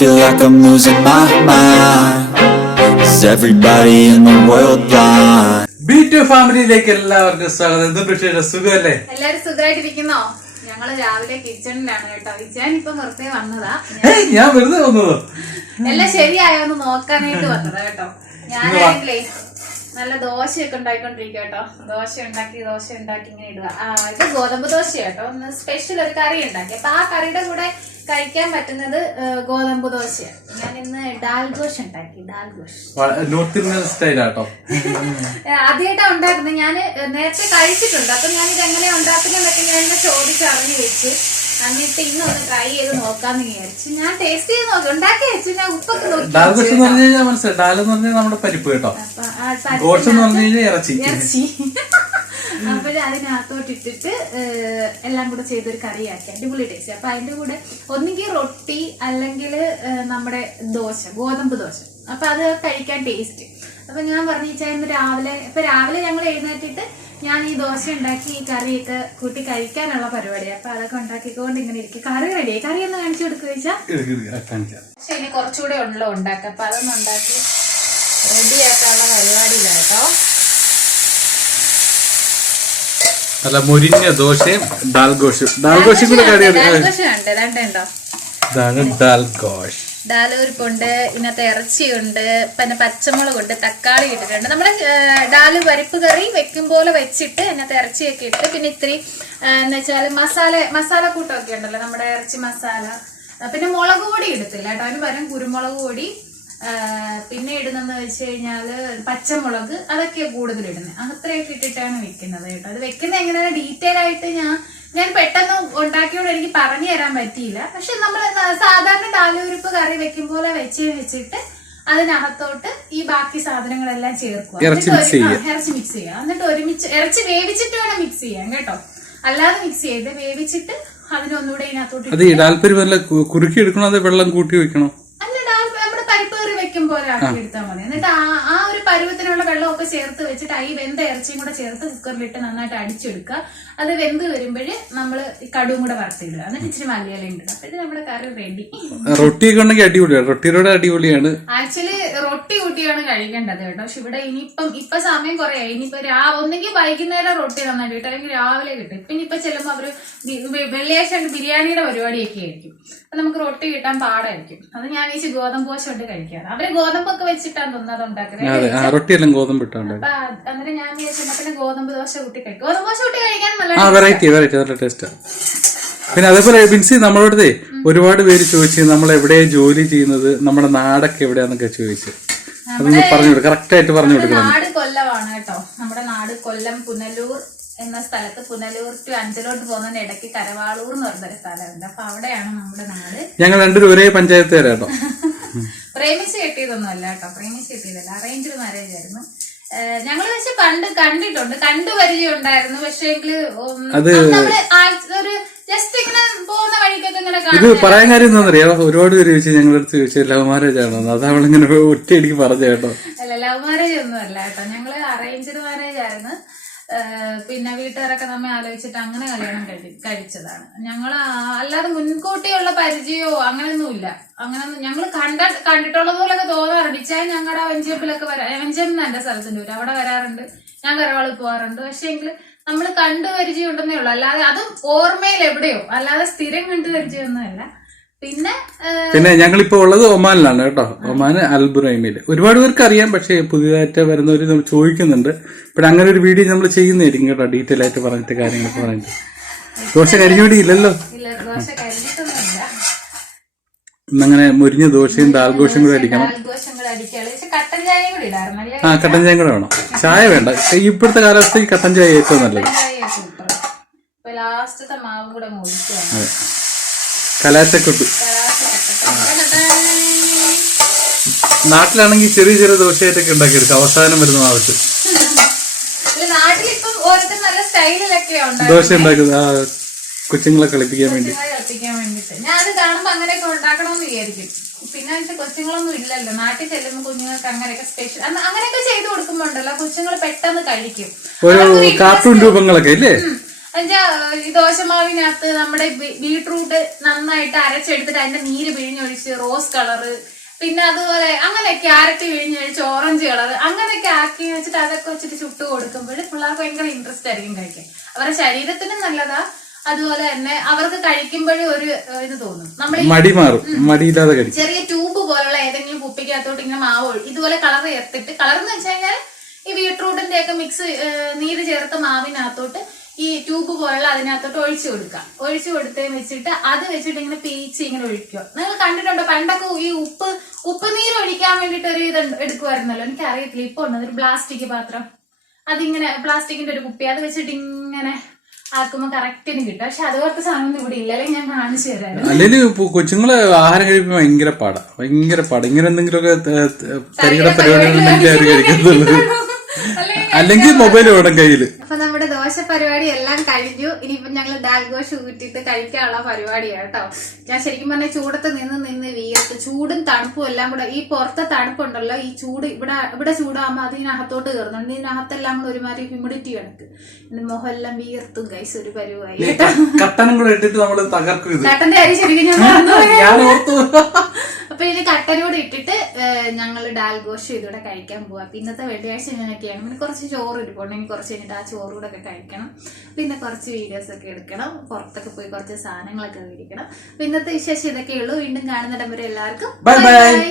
feel like I'm losing my mind. Is everybody in the world blind? B2 ഫാമിലിയിലേക്ക് എല്ലാവർക്കും സ്വാഗതം. എന്തുണ്ട് വിശേഷം? സുഖമല്ലേ? എല്ലാരും സുഖമായിട്ടിരിക്കുന്നോ? ഞങ്ങള് രാവിലെ കിച്ചണിലാണ് കേട്ടോ. വിജയൻ ഇപ്പൊ നിർത്തി വന്നതാ. ഞാൻ വെറുതെ വന്നതോ? എല്ലാം ശരിയായോന്ന് നോക്കാനായിട്ട് വന്നതാ കേട്ടോ. ഞാനാണെങ്കിലേ നല്ല ദോശയൊക്കെ ഉണ്ടാക്കിക്കൊണ്ടിരിക്കുക കേട്ടോ. ദോശ ഉണ്ടാക്കി ഇങ്ങനെ ഇടുക. ഇത് ഗോതമ്പ് ദോശ കേട്ടോ. ഒന്ന് സ്പെഷ്യൽ ഒരു കറി ഉണ്ടാക്കി. അപ്പൊ ആ കറിയുടെ കൂടെ കഴിക്കാൻ പറ്റുന്നത് ഗോതമ്പ് ദോശയാണ്. ഞാൻ ഇന്ന് ഡാൽ ദോശ ഉണ്ടാക്കി. Dal dosa north Indian സ്റ്റൈലാട്ടോ. ആദ്യമായിട്ടാ ഉണ്ടാക്കുന്നത്. ഞാൻ നേരത്തെ കഴിച്ചിട്ടുണ്ട്. അപ്പൊ ഞാൻ ഇത് എങ്ങനെയാ ഉണ്ടാക്കുന്നതൊക്കെ ഞാൻ ചോദിച്ചറിഞ്ഞു വെച്ചു. എന്നിട്ട് ഇന്ന് ഒന്ന് ട്രൈ ചെയ്ത് നോക്കാന്ന് വിചാരിച്ചു. ഞാൻ ടേസ്റ്റ് ചെയ്ത് നോക്കി ഉണ്ടാക്കി വെച്ചു. ഞാൻ ഉപ്പൊക്കെ നോക്കി. ഡാൽ ദോശ എന്ന് പറഞ്ഞു കഴിഞ്ഞാൽ മനസ്സിലായി. ഡാൽ എന്ന് പറഞ്ഞാൽ നമ്മുടെ പരിപ്പ് കേട്ടോ. ദോശ എന്ന് പറഞ്ഞു കഴിഞ്ഞാൽ ഇറച്ചി. അപ്പൊ അതിനകത്തോട്ട് ഇട്ടിട്ട് എല്ലാം കൂടെ ചെയ്തൊരു കറിയാക്കി. അടിപൊളി ടേസ്റ്റ്. അപ്പൊ അതിന്റെ കൂടെ ഒന്നുകിൽ റൊട്ടി അല്ലെങ്കിൽ നമ്മുടെ ദോശ, ഗോതമ്പ് ദോശ. അപ്പൊ അത് കഴിക്കാൻ ടേസ്റ്റ്. അപ്പൊ ഞാൻ പറഞ്ഞു ഇന്ന് രാവിലെ ഞങ്ങൾ എഴുന്നേറ്റിട്ട് ഞാൻ ഈ ദോശ ഉണ്ടാക്കി ഈ കറിയൊക്കെ കൂട്ടി കഴിക്കാനുള്ള പരിപാടിയാണ്. അപ്പൊ അതൊക്കെ ഉണ്ടാക്കിക്കൊണ്ട് ഇങ്ങനെ ഇരിക്കും. കറി റെഡിയായി. കറി ഒന്ന് കാണിച്ചു കൊടുക്കുക വെച്ചാൽ പക്ഷെ ഇനി കുറച്ചുകൂടെ ഉള്ളോ ഉണ്ടാക്കാം. അപ്പൊ അതൊന്നും ഉണ്ടാക്കി റെഡിയാക്കാനുള്ള പരിപാടിയിലാട്ടോ. അല്ല, മുരിഞ്ഞ ദോശയും ഡാൽഗോഷും. ഡാൽഗോഷും കൂടെ ഡാലൂരിപ്പുണ്ട്, ഇതിനകത്ത് ഇറച്ചിയുണ്ട്, പിന്നെ പച്ചമുളകുണ്ട്, തക്കാളി ഇട്ടിട്ടുണ്ട്. നമ്മുടെ ഡാല് പരിപ്പ് കറി വെക്കും പോലെ വെച്ചിട്ട് അതിനകത്ത് ഇറച്ചിയൊക്കെ ഇട്ട് പിന്നെ ഇത്തിരി എന്ന് വെച്ചാൽ മസാല കൂട്ടമൊക്കെ ഉണ്ടല്ലോ, നമ്മുടെ ഇറച്ചി മസാല. പിന്നെ മുളക് പൊടി ഇടത്തില്ല കേട്ടോ. അതിന് പകരം കുരുമുളക് പൊടി, പിന്നെ ഇടുന്നെന്ന് വെച്ച് കഴിഞ്ഞാല് പച്ചമുളക്, അതൊക്കെ കൂടുതൽ ഇടുന്നത്. അത്രയൊക്കെ ഇട്ടിട്ടാണ് വെക്കുന്നത് കേട്ടോ. അത് വെക്കുന്നത് എങ്ങനെയാണ് ഡീറ്റെയിൽ ആയിട്ട് ഞാൻ പെട്ടെന്ന് ഉണ്ടാക്കിയോണ്ട് എനിക്ക് പറഞ്ഞു തരാൻ പറ്റിയില്ല. പക്ഷെ നമ്മൾ സാധാരണ ഡാലുരിപ്പ് കറി വെക്കും പോലെ വെച്ചിട്ട് അതിനകത്തോട്ട് ഈ ബാക്കി സാധനങ്ങളെല്ലാം ചേർക്കുക. ഇറച്ചി മിക്സ് ചെയ്യുക. എന്നിട്ട് ഒരുമിച്ച് ഇറച്ചി വേവിച്ചിട്ട് വേണം മിക്സ് ചെയ്യാൻ കേട്ടോ. അല്ലാതെ മിക്സ് ചെയ്ത് വേവിച്ചിട്ട് അതിനൊന്നുകൂടെ ഇതിനകത്തോട്ട് കുറുക്കി എടുക്കണോ, അത് വെള്ളം കൂട്ടി വെക്കണോ? പോലെ ആക്കി എടുത്താൽ മതി. എന്നിട്ട് ആ ഒരു പരുവത്തിനുള്ള വെള്ളമൊക്കെ ചേർത്ത് വെച്ചിട്ട് ഈ വെന്ത ഇറച്ചിയും കൂടെ ചേർത്ത് കുക്കറിലിട്ട് നന്നായിട്ട് അടിച്ചെടുക്കുക. അത് വെന്ത് വരുമ്പോഴ് നമ്മള് കടുവും കൂടെ വറുത്തിടുക. എന്നിട്ട് ഇച്ചിരി മല്ലിയില ഇടുക. അപ്പൊ ഇത് നമ്മുടെ കറി റെഡി. റൊട്ടിയൊക്കെ ഉണ്ടെങ്കിൽ അടിപൊളിയാണ്. റൊട്ടിയുടെ അടിപൊളിയാണ്. ആക്ച്വലി റൊട്ടി കൂട്ടിയാണ് കഴിക്കേണ്ടത് കേട്ടോ. പക്ഷെ ഇവിടെ ഇപ്പൊ സമയം കുറേ. ഇനിയിപ്പോ ഒന്നെങ്കിൽ വൈകുന്നേരം റൊട്ടി നന്നായിട്ട് കിട്ടും, അല്ലെങ്കിൽ രാവിലെ കിട്ടും. പിന്നെ ഇപ്പൊ ചെല്ലുമ്പോ അവര് വെള്ളിയാഴ്ച ബിരിയാണിയുടെ പരിപാടിയൊക്കെ ആയിരിക്കും. അപ്പൊ നമുക്ക് റൊട്ടി കിട്ടാൻ പാടായിരിക്കും. അത് ഞാൻ ഈ ഗോതമ്പ് ദോശ കൊണ്ട് കഴിക്കാറ്. അവര് ഗോതമ്പൊക്കെ വെച്ചിട്ടാണ് തോന്നുന്നത് ഉണ്ടാക്കുന്നത്. റൊട്ടിയെല്ലാം ഗോതമ്പ് ഇട്ടാണ്. അന്നേരം ഞാൻ വിചാരിച്ചു ഗോതമ്പ് ദോശ കൂട്ടി കഴിക്കും. ഗോതമ്പ് ദോശ കൂട്ടി കഴിക്കാൻ വെറൈറ്റി നല്ല ടേസ്റ്റാ. പിന്നെ അതേപോലെ ബിൻസി, നമ്മളോടേ ഒരുപാട് പേര് ചോദിച്ചു നമ്മൾ എവിടെയാ ജോലി ചെയ്യുന്നത്, നമ്മുടെ നാടൊക്കെ എവിടെയാന്നൊക്കെ ചോദിച്ചു. അതൊന്ന് പറഞ്ഞു കൊടുക്കും, കറക്റ്റ് ആയിട്ട് പറഞ്ഞു കൊടുക്കണം. നാട് കൊല്ലമാണ് കേട്ടോ. നമ്മുടെ നാട് കൊല്ലം പുനലൂർ എന്ന സ്ഥലത്ത്, പുനലൂർ ടു അഞ്ചലോട്ട് പോകുന്നതിന്റെ ഇടയ്ക്ക് കരവാളൂർ എന്ന് പറഞ്ഞൊരു സ്ഥലമുണ്ട്. അപ്പൊ അവിടെയാണ് നമ്മുടെ നാട്. ഞങ്ങൾ രണ്ടുപേരും ഒരേ പഞ്ചായത്ത് കേട്ടോ. പ്രേമിച്ച് കെട്ടിയതൊന്നും അല്ല കേട്ടോ. പ്രേമിച്ച് കെട്ടിയതല്ല, അറേഞ്ച്ഡ് മാരേജ് ആയിരുന്നു. ഞങ്ങൾ വെച്ച് കണ്ടിട്ടുണ്ട്, കണ്ടുപരിചയം ഉണ്ടായിരുന്നു. പക്ഷേ ഒരു ജസ്റ്റ് ഇങ്ങനെ പോകുന്ന വഴിക്കൊക്കെ ഇങ്ങനെ ഇത് പറയാൻ കാര്യം എന്താണെന്നറിയാം, ഒരുപാട് പേര് ചോദിച്ചു ഞങ്ങളടുത്ത് ചോദിച്ചു ലവ് മാരേജ് ആണോ. അത് അവളിങ്ങനെ ഒറ്റയടിക്ക് പറഞ്ഞു കേട്ടോ. അല്ല, ലവ് മാരേജ് ഒന്നും അല്ല കേട്ടോ. ഞങ്ങള് അറേഞ്ച്ഡ് മാരേജ് ആയിരുന്നു. പിന്നെ വീട്ടുകാരൊക്കെ നമ്മെ ആലോചിച്ചിട്ട് അങ്ങനെ കല്യാണം കഴിച്ചതാണ്. ഞങ്ങൾ അല്ലാതെ മുൻകൂട്ടിയുള്ള പരിചയമോ അങ്ങനെയൊന്നുമില്ല. അങ്ങനെയൊന്നും ഞങ്ങൾ കണ്ടിട്ടുള്ളത് പോലൊക്കെ തോന്നാറുണ്ട്. ഇച്ചായ ഞങ്ങളുടെ വെഞ്ചേപ്പിലൊക്കെ വെഞ്ചേപ്പ് എന്റെ സ്ഥലത്തിന്റെ പേര്, അവിടെ വരാറുണ്ട്. ഞാൻ കരവാളിൽ പോകാറുണ്ട്. പക്ഷെ എങ്കിൽ നമ്മൾ കണ്ടുപരിചയം ഉണ്ടെന്നേ ഉള്ളൂ. അല്ലാതെ അതും ഓർമ്മയിൽ എവിടെയോ, അല്ലാതെ സ്ഥിരം കണ്ടുപരിചയമൊന്നുമല്ല. പിന്നെ ഞങ്ങളിപ്പോ ഉള്ളത് ഒമാനിലാണ് കേട്ടോ. ഒമാന് അൽബുറൈമില്. ഒരുപാട് പേർക്ക് അറിയാം, പക്ഷെ പുതിയതായിട്ട് വരുന്നവര് നമ്മൾ ചോദിക്കുന്നുണ്ട്. പിന്നെ അങ്ങനെ ഒരു വീഡിയോ നമ്മൾ ചെയ്യുന്നതായിരിക്കും കേട്ടോ, ഡീറ്റെയിൽ ആയിട്ട് പറഞ്ഞിട്ട് കാര്യങ്ങളൊക്കെ പറഞ്ഞിട്ട്. ദോശ കരിഞ്ഞോടി ഇല്ലല്ലോ. ഇന്നങ്ങനെ മുരിഞ്ഞ ദോശയും ദാൽഘോഷും കൂടെ അടിക്കണം. കട്ടൻ ചായ കൂടെ വേണം. ചായ വേണ്ട. ഇപ്പോഴത്തെ കാലാവസ്ഥ ഈ കട്ടൻ ചായ ഏറ്റവും നല്ലത്. കലാച്ചക്കൊട്ട്. നാട്ടിലാണെങ്കിൽ ചെറിയ ചെറിയ ദോശയായിട്ടൊക്കെ ഉണ്ടാക്കിയെടുക്കും അവസാനം വരുന്ന ആവശ്യം. ദോശ ഉണ്ടാക്കുന്നത് കൊച്ചുങ്ങളെ കളിപ്പിക്കാൻ വേണ്ടി. ഞാൻ അത് കാണുമ്പോ അങ്ങനെയൊക്കെ ഉണ്ടാക്കണമെന്ന് വിചാരിക്കും. പിന്നെ കൊച്ചുങ്ങളൊന്നും ഇല്ലല്ലോ നാട്ടിൽ ചെല്ലുമ്പോ കുഞ്ഞുങ്ങൾക്ക് അങ്ങനെയൊക്കെ സ്പെഷ്യൽ അങ്ങനെയൊക്കെ ചെയ്ത് കൊടുക്കുമ്പോ ഉണ്ടല്ലോ കൊച്ചുങ്ങൾ പെട്ടെന്ന് കഴിക്കും. ഒരു കാർട്ടൂൺ രൂപങ്ങളൊക്കെ ഇല്ലേ. എന്നുവെച്ചാ ഈ ദോശമാവിനകത്ത് നമ്മുടെ ബീട്രൂട്ട് നന്നായിട്ട് അരച്ചെടുത്തിട്ട് അതിന്റെ നീര് പിഴിഞ്ഞൊഴിച്ച് റോസ് കളറ്, പിന്നെ അതുപോലെ അങ്ങനെ ക്യാരറ്റ് പിഴിഞ്ഞൊഴിച്ച് ഓറഞ്ച് കളർ, അങ്ങനെയൊക്കെ ആക്കി വെച്ചിട്ട് അതൊക്കെ വെച്ചിട്ട് ചുട്ട് കൊടുക്കുമ്പോൾ പിള്ളേർക്ക് ഭയങ്കര ഇൻട്രസ്റ്റ് ആയിരിക്കും കഴിക്കാൻ. അവരുടെ ശരീരത്തിനും നല്ലതാ, അതുപോലെ തന്നെ അവർക്ക് കഴിക്കുമ്പോഴും ഒരു ഇത് തോന്നും. നമ്മൾ മടി മാറും, മടിയില്ലാതെ കഴിക്കും. ചെറിയ ട്യൂബ് പോലുള്ള ഏതെങ്കിലും കുപ്പിക്കകത്തോട്ട് ഇങ്ങനെ മാവ് ഇതുപോലെ കളർ ചേർത്തിട്ട്, കളർ എന്ന് വെച്ച് കഴിഞ്ഞാൽ ഈ ബീട്രൂട്ടിന്റെ ഒക്കെ മിക്സ് നീര് ചേർത്ത മാവിനകത്തോട്ട് ഈ ട്യൂബ് പോലുള്ള അതിനകത്തോട്ട് ഒഴിച്ചു കൊടുക്കുക. ഒഴിച്ചു കൊടുത്ത് വെച്ചിട്ട് അത് വെച്ചിട്ട് ഇങ്ങനെ പീച്ച് ഇങ്ങനെ ഒഴിക്കുക. നിങ്ങൾ കണ്ടിട്ടുണ്ടോ പണ്ടൊക്കെ ഈ ഉപ്പ് നീര് ഒഴിക്കാൻ വേണ്ടിട്ട് ഒരു ഇത് എടുക്കുമായിരുന്നല്ലോ, എനിക്ക് അറിയത്തില്ല ഇപ്പൊ ഉണ്ട്, ഒരു പ്ലാസ്റ്റിക് പാത്രം, അതിങ്ങനെ പ്ലാസ്റ്റിക്കിന്റെ ഒരു കുപ്പി, അത് വെച്ചിട്ട് ഇങ്ങനെ ആക്കുമ്പോ കറക്റ്റിന് കിട്ടും. പക്ഷെ അതുപോലത്തെ സാധനം ഇവിടെ ഇല്ല, അല്ലെങ്കിൽ ഞാൻ കാണിച്ചു തരാം. അല്ലെങ്കിൽ കൊച്ചുങ്ങള് ആഹാരം കഴിക്കുമ്പോ ഭയങ്കര പാടാ. ഇങ്ങനെ എന്തെങ്കിലുമൊക്കെ തരികട പരിപാടികളുണ്ടെങ്കിൽ അവർ കഴിക്കത്തുള്ളൂ, അല്ലെങ്കിൽ മൊബൈൽ വേണം കയ്യില്. അപ്പൊ നമ്മുടെ ദോശ പരിപാടി എല്ലാം കഴിഞ്ഞു. ഇനിയിപ്പോ ഞങ്ങൾ ഡാൽഗോഷ് ഊറ്റിട്ട് കഴിക്കാനുള്ള പരിപാടിയാണ് കേട്ടോ. ഞാൻ ശരിക്കും പറഞ്ഞാൽ ചൂടത്ത് നിന്ന് വിയർത്ത്, ചൂടും തണുപ്പും എല്ലാം കൂടെ, ഈ പുറത്തെ തണുപ്പുണ്ടല്ലോ, ഈ ചൂട് ഇവിടെ ചൂടാകുമ്പോ അതിനകത്തോട്ട് കയറുന്നുണ്ട്, ഇതിനകത്തെല്ലാം കൂടെ ഒരുമാതിരി ഹ്യൂമിഡിറ്റി കിടക്ക്, മുഖം എല്ലാം വിയർത്തും കൈസ് ഒരു പരിപാടി. കട്ടനും കൂടെ ഇട്ടിട്ട് നമ്മള് തകർക്കും. കട്ടന്റെ കാര്യം ശരിക്കും ഞാൻ അപ്പൊ ഇത് കട്ടനോട് ഇട്ടിട്ട് ഞങ്ങൾ ഡാൽഗോഷ് ഇതൂടെ കഴിക്കാൻ പോവാ. ഇന്നത്തെ വെള്ളിയാഴ്ച ഇങ്ങനെയൊക്കെയാണ്. പിന്നെ കുറച്ച് ചോറ് ഇരിപ്പുണ്ടെങ്കിൽ കുറച്ച് കഴിഞ്ഞിട്ട് ആ ചോറ് കൂടെ ഒക്കെ കഴിക്കണം. പിന്നെ കുറച്ച് വീഡിയോസ് ഒക്കെ എടുക്കണം, പുറത്തൊക്കെ പോയി കുറച്ച് സാധനങ്ങളൊക്കെ മേടിക്കണം. അപ്പൊ ഇന്നത്തെ വിശേഷം ഇതൊക്കെയുള്ളൂ. വീണ്ടും കാണുന്നിടം വരെ എല്ലാവർക്കും ബൈ ബൈ.